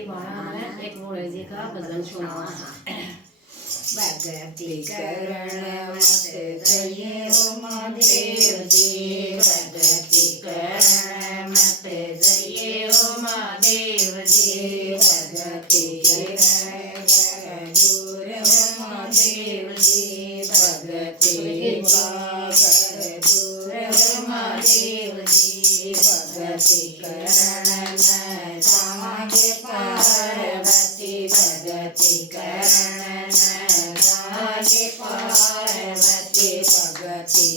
तुम्हारी बाणा में एक अंग्रेजी का भजन सुनावा। भगति करण मत जइए हो महादेव जी, भगति करण मत जइए हो महादेव जी, भगति करण दूर हो महादेव जी, भगति पाकर दूर हो महादेव जी, भगति करण न जागे पार्वती, भगति करण जागे पार्वती, भगति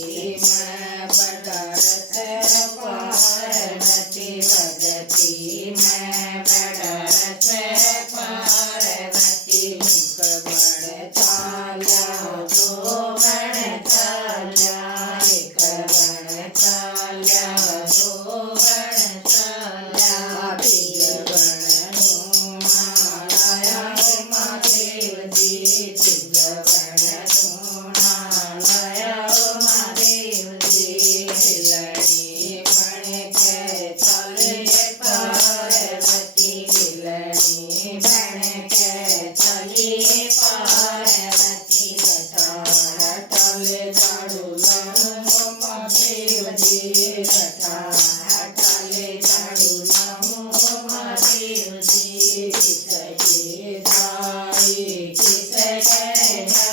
में बड़ा रस पार्वती, भगति में बड़ा रस पार्वती, मुख बड़ चाल्या दो बड़ चाल्या, एक बड़ चाल्या दो बड़ चाल्या, तीन बड़ लाया हो महादेव जी, तीन बड़ सोना लाया हो महादेव जी, खिलड़ी बन के चलिए पार्वती, खिलड़ी बन के चलिए पार्वती, जटा टले झाड़ू लाऊं महादेव जी, जटा टले झाड़ू लाऊं महादेव जी, किसकी जाई किसके जाई,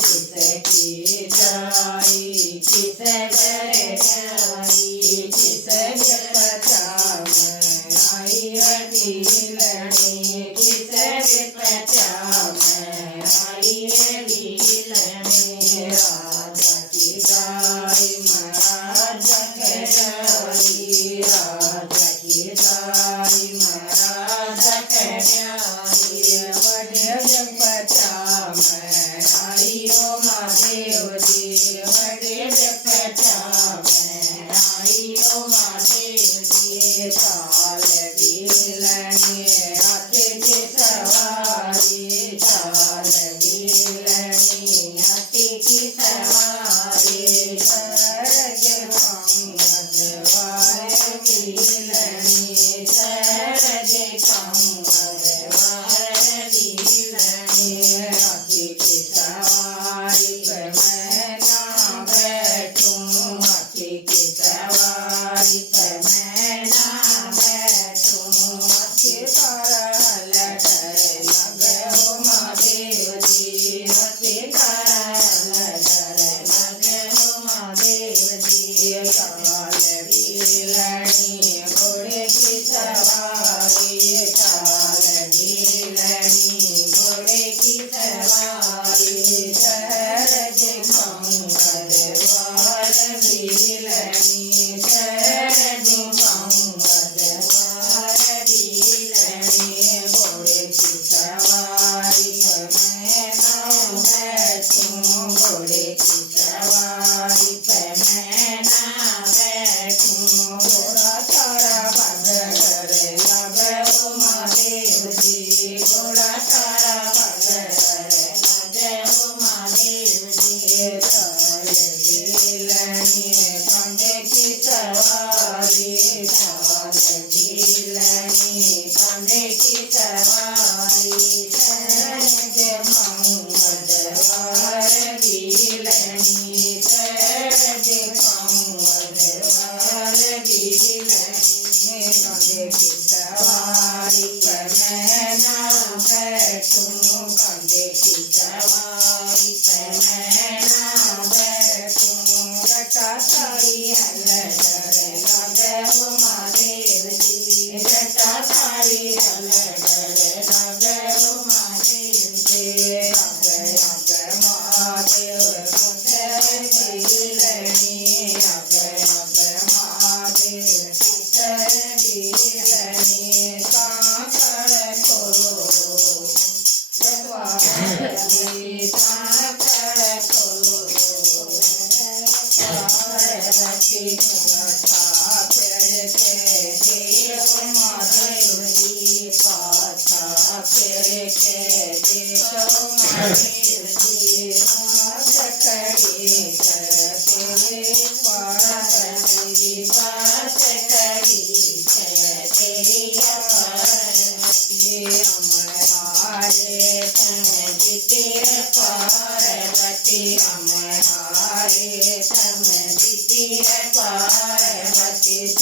किसकी जाई किसके जाई, किसके पचाव आई हटी लड़ी, किसके पचाव आई हटी लड़ी, राजा की जाई महाराजा के जाई, राजा की जाई महाराजा के जाई, बड़े पचाव आई हो महादेव जी, बड़े पचाव आई हो महादेव जी, चाल बिलनी हाथी की सवारी, चाल बिलनी हाथी की सवारी, सरग पंगत वार बिलनी, सरग पंगत वार बिलनी, हाथी की सवारी पे मैं ना बैठूं, हाथी की सवारी पे मैं ना बैठूं, हाथी तारा लटर लगे हो महादेव जी, हाथी तारा लटर लगे हो महादेव जी, चाल बिलनी घोड़े की सवारी, चाल बिलनी घोड़े की सवारी, सरग पंगत वार बिलनी, सरग पंगत वार बिलनी, घोड़े की सवारी पे मैं ना बैठूं, घोड़े की सवारी पे मैं ना बैठूं, घोड़ा तारा बगड़ लगे हो महादेव जी, घोड़ा तारा बगड़ लगे हो महादेव जी, चाल बिलनी कंधे की सवारी, चाल बिलनी कंधे की सवारी, सरग पंगत वार बिलनी, सरग पंगत वार बिलनी, कंधे की सवारी पे मैं ना बैठूं, कंधे की सवारी पे मैं ना बैठूं, जटा साड़ी हलडर लगे हो महादेव जी, जटा साड़ी हलडर लगे हो महादेव जी, अब महादेव पुत्र बिलनी, अब महादेव पुत्र बिलनी, काकड़ खोलो पार्वती, काकड़ खोलो पार्वती, पाछा फेर के देखो महादेव जी, पाछा फेर के देखो महादेव जी, सकड़ी करते पार्वती, सकड़ी करते तेरी पार्वती हम हारे, तुम जीती है पार्वती।